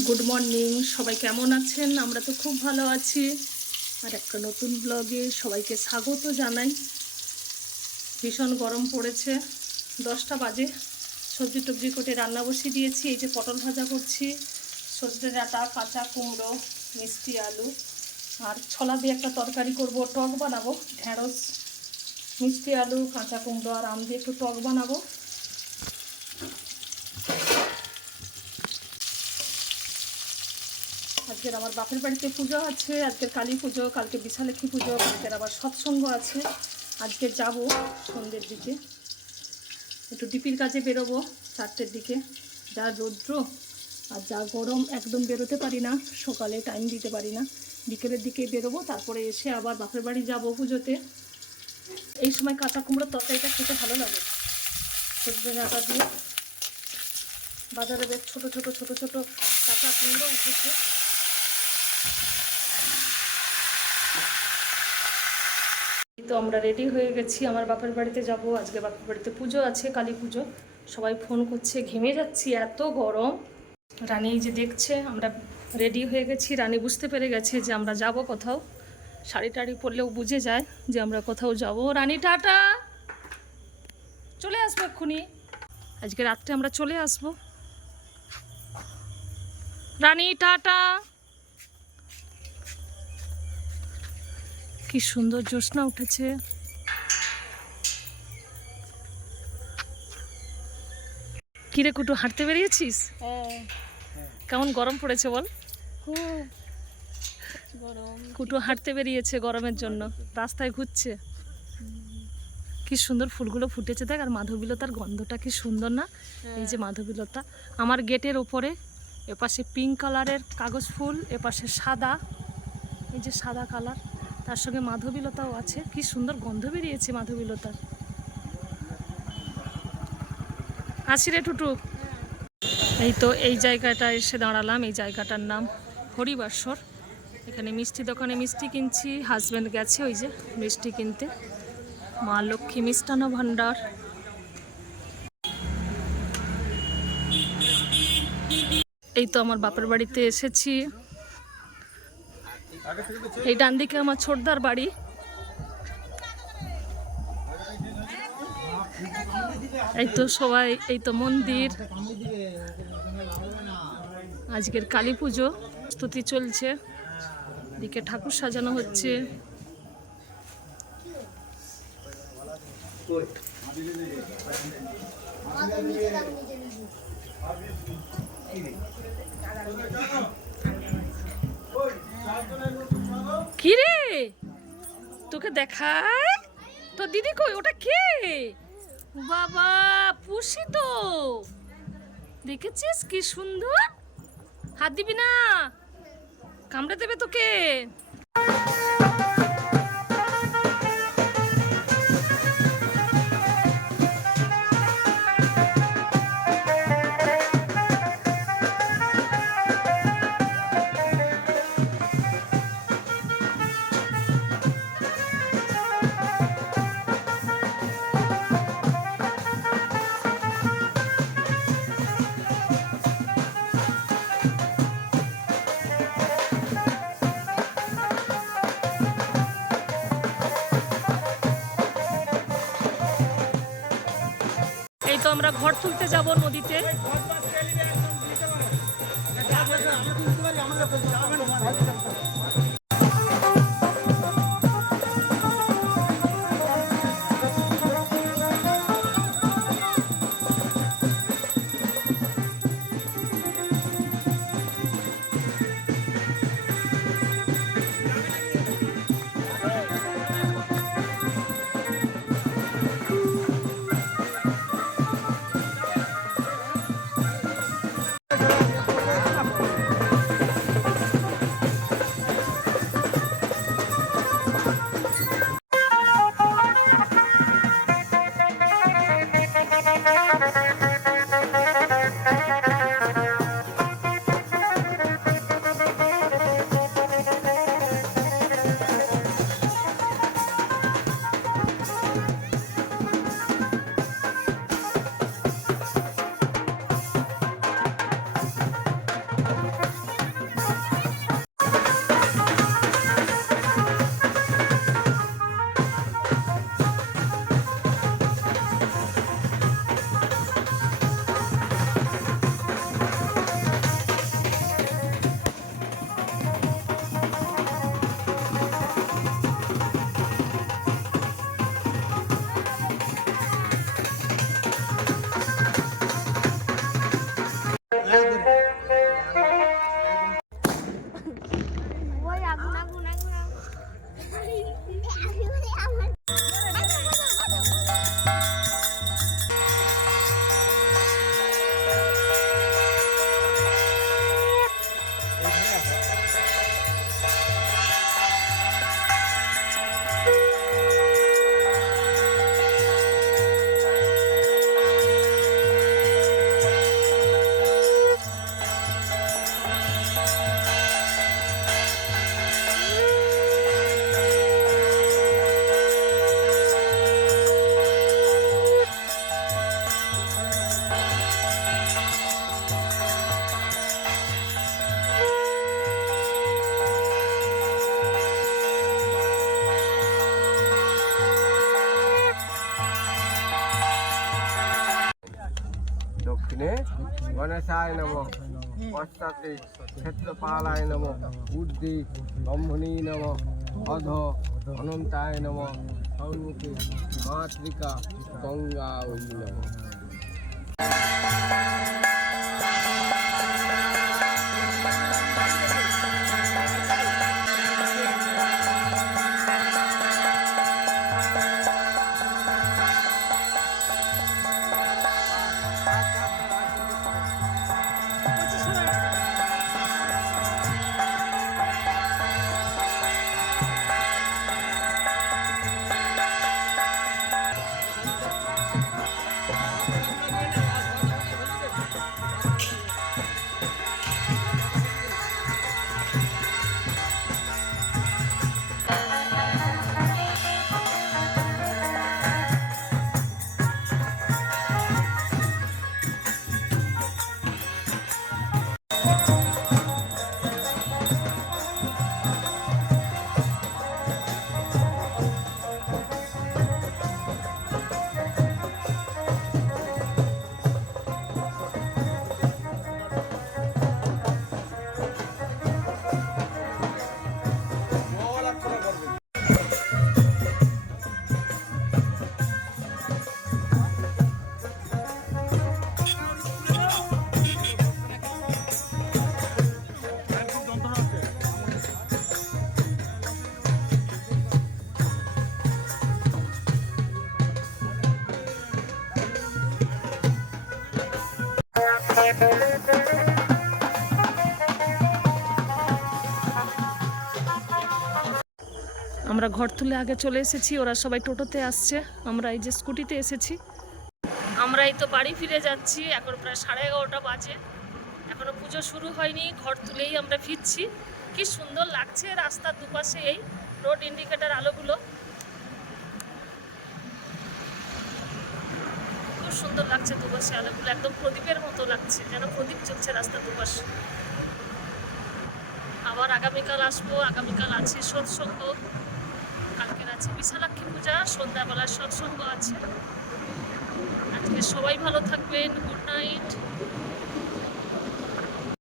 Good morning, সবাই কেমন আছেন? আমরা তো খুব ভালো আছি। আর একটা নতুন ব্লগে সবাইকে স্বাগত জানাই। ভীষণ গরম পড়েছে, 10টা বাজে। সবজি টবজি কেটে রান্না বসিয়ে দিয়েছি। এই যে পটল ভাজা করছি, সজনে ডাঁটা, কাঁচা কুমড়ো, মিষ্টি আলু আর ছোলা দিয়ে একটা তরকারি করব, টক বানাবো। ঢেঁড়স, মিষ্টি আলু, কাঁচা কুমড়ো আর আম দিয়ে একটু টক বানাবো। আজকের আমার বাপের বাড়িতে পুজো আছে, আজকের কালী পুজো, কালকে বিশালক্ষী পুজো, কালকের আবার সৎসঙ্গ আছে। আজকে যাব সন্ধ্যের দিকে, একটু ডিপির কাজে বেরোবো 4টের দিকে। যা রৌদ্র আর যা গরম, একদম বেরোতে পারি না, সকালে টাইম দিতে পারি না। বিকেলের দিকে বেরোবো, তারপরে এসে আবার বাপের বাড়ি যাব পুজোতে। এই সময় কাঁচা কুমড়োর তরকারিটা খেতে ভালো লাগে, সজনে ডাঁটা দিয়ে। বাজারে বেশ ছোটো ছোটো ছোটো ছোটো কাঁচা কুমড়ো উঠেছে। তো আমরা রেডি হয়ে গেছি, আমার বাপের বাড়িতে যাব। আজকে বাপের বাড়িতে পুজো আছে, কালী পুজো। সবাই ফোন করছে, ঘেমে যাচ্ছি, এত গরম। রানী যে দেখছে আমরা রেডি হয়ে গেছি, রানী বুঝতে পেরে গেছে যে আমরা যাব কোথাও। শাড়ি টাড়ি পরলেও বুঝে যায় যে আমরা কোথাও যাব। রানী টাটা, চলে আসবো এক্ষুনি। আজকে রাত্রে আমরা চলে আসবো। রানী টাটা। কি সুন্দর জ্যোৎস্না উঠেছে। কিরে কুটু, হাঁটতে বেরিয়েছিস? কেমন গরম পড়েছে বল? কুটু হাঁটতে বেরিয়েছে গরমের জন্য, রাস্তায় ঘুরছে। কি সুন্দর ফুলগুলো ফুটেছে দেখ, আর মাধবীলতার গন্ধটা কি সুন্দর না? এই যে মাধবীলতা আমার গেটের ওপরে, এপাশে পিঙ্ক কালারের কাগজ ফুল, এপাশে সাদা, এই যে সাদা কালার, তার সঙ্গে মাধবীলতাও আছে। কি সুন্দর গন্ধ বেরিয়েছে মাধবীলতার। আসি রে টুটু। এই তো এই জায়গাটা এসে দাঁড়ালাম। এই জায়গাটার নাম হরিবাসর। এখানে মিষ্টি দোকানে মিষ্টি কিনছি, হাজব্যান্ড গেছে ওই যে মিষ্টি কিনতে। মা লক্ষ্মী মিষ্টান্ন ভাণ্ডার। এই তো আমার বাপের বাড়িতে এসেছি। এই ডান দিকে আমার ছোটদার বাড়ি। এই তো সবাই, এই তো মন্দির। আজকের কালী পুজো প্রস্তুতি চলছে, দিকে ঠাকুর সাজানো হচ্ছে। কি রে, তোকে দেখায়? তো দিদি কই? ওটা কে? বাবা, পুষি তো। দেখেছিস কি সুন্দর? হাত দিবি না, কামড়ে দেবে তোকে। এই তো আমরা ঘর তুলতে যাব নদীতে। গণেশায় নমঃ পশ্চাতে ক্ষেত্রপালায় নমঃ ঊর্ধ্বে ব্রহ্মণী নমঃ অধ অনন্তায় নমঃ সম্মুখে মাতৃকা গঙ্গা ওই নমঃ। আমরা ঘর তুলে আগে চলে এসেছি, ওরা সবাই টোটোতে আসছে, আমরা এই যে স্কুটিতে এসেছি। আমরা এই তো বাড়ি ফিরে যাচ্ছি, এখন প্রায় 11:30 বাজে, এখনো পুজো শুরু হয়নি, ঘর তুলেই আমরা ফিরছি। কি সুন্দর লাগছে রাস্তার দুপাশে এই রোড ইন্ডিকেটার আলোগুলো, খুব সুন্দর লাগছে দুপাশে আলোগুলো, একদম প্রদীপের মতো লাগছে, যেন প্রদীপ জ্বলছে রাস্তার দুপাশে। আবার আগামীকাল আসবো, আগামীকাল আছে সৎসঙ্গ, কালকের আছে বিশালাক্ষী পূজা, সন্ধ্যাবেলার সৎসঙ্গ আছে। আজকে সবাই ভালো থাকবেন, গুড নাইট।